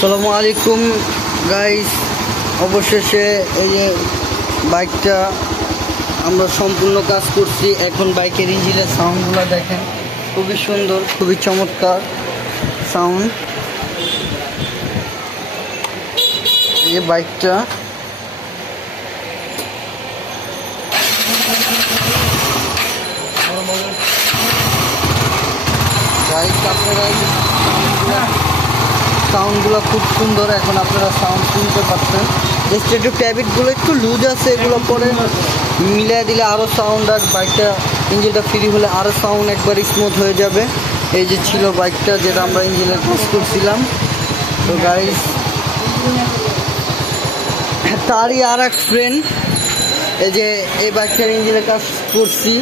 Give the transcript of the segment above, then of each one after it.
আসসালামু আলাইকুম গাইস, অবশেষে এই যে বাইকটা আমরা সম্পূর্ণ কাজ করছি। এখন বাইকের ইঞ্জিনের সাউন্ডগুলো দেখেন, খুবই সুন্দর, খুবই চমৎকার সাউন্ড। এই যে বাইকটা সাউন্ডগুলো খুব সুন্দর। এখন আপনারা সাউন্ড শুনতে পাচ্ছেন। জাস্ট একটু ট্যাবিটগুলো একটু লুজ আছে, এগুলো পরে মিলিয়ে দিলে আরও সাউন্ড, আর বাইকটা ইঞ্জিনটা ফ্রি হলে আরও সাউন্ড একবার স্মুথ হয়ে যাবে। এই যে ছিল বাইকটা যেটা আমরা ইঞ্জিনের কাজ করছিলাম। তো গাইস, তারই আর এক ফ্রেন্ড এই যে এই বাইকটার ইঞ্জিনের কাজ করছি,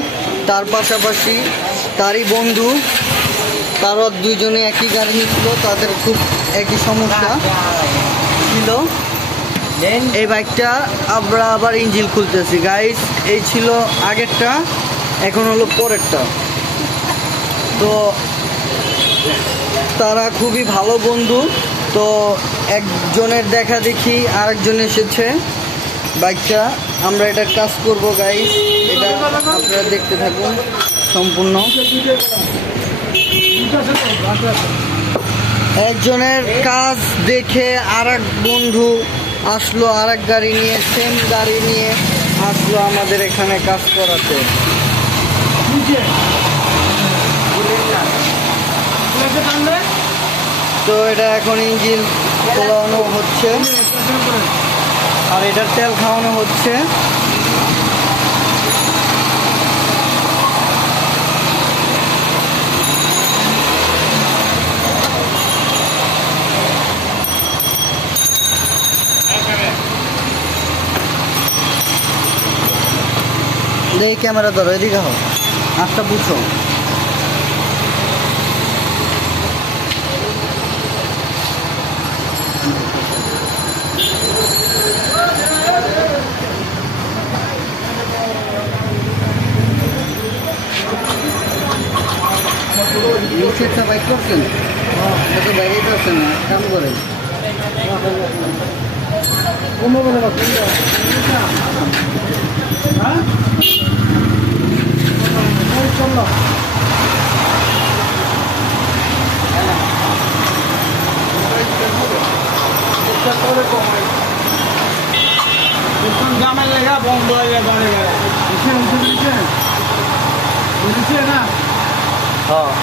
তার পাশাপাশি তারই বন্ধু, তারও দুইজনে একই গাড়ি নিচ্ছিল, তাদের খুব একই সমস্যা ছিল। এই বাইকটা আমরা আবার ইঞ্জিন খুলতেছি গাইস। এই ছিল আগেরটা, এখন হলো পরেরটা। তো তারা খুবই ভালো বন্ধু। তো একজনের দেখা দেখি আরেকজন এসেছে বাইকটা, আমরা এটার কাজ করব গাইস। এটা আপনারা দেখতে থাকুন সম্পূর্ণ। একজনের কাজ দেখে আর এক বন্ধু আসলো, আর এক গাড়ি নিয়ে, সেম গাড়ি নিয়ে আসলো আমাদের এখানে কাজ করাতে। তো এটা এখন ইঞ্জিন খোলানো হচ্ছে আর এটার তেল খাওয়ানো হচ্ছে। এই ক্যামেরা ধরো, এদিকে হও, আটটা বুঝো। নিচেরটা বাইক করছেন, তো বাইরে করছেন না, কাম করেন। জামাই লেখা বন্ধ হয়ে যাবে না। হ্যাঁ,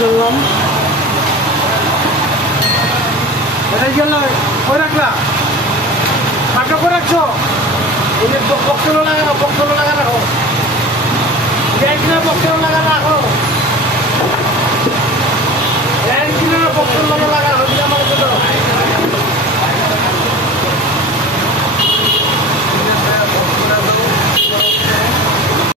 চললাম এটাই গেল কই রাখলা, ফাঁকা করে রাখছো। এই যে পক্ষগুলো লাগানো, পক্ষগুলো লাগা রাখো, বক্ষগুলো লাগা রাখো।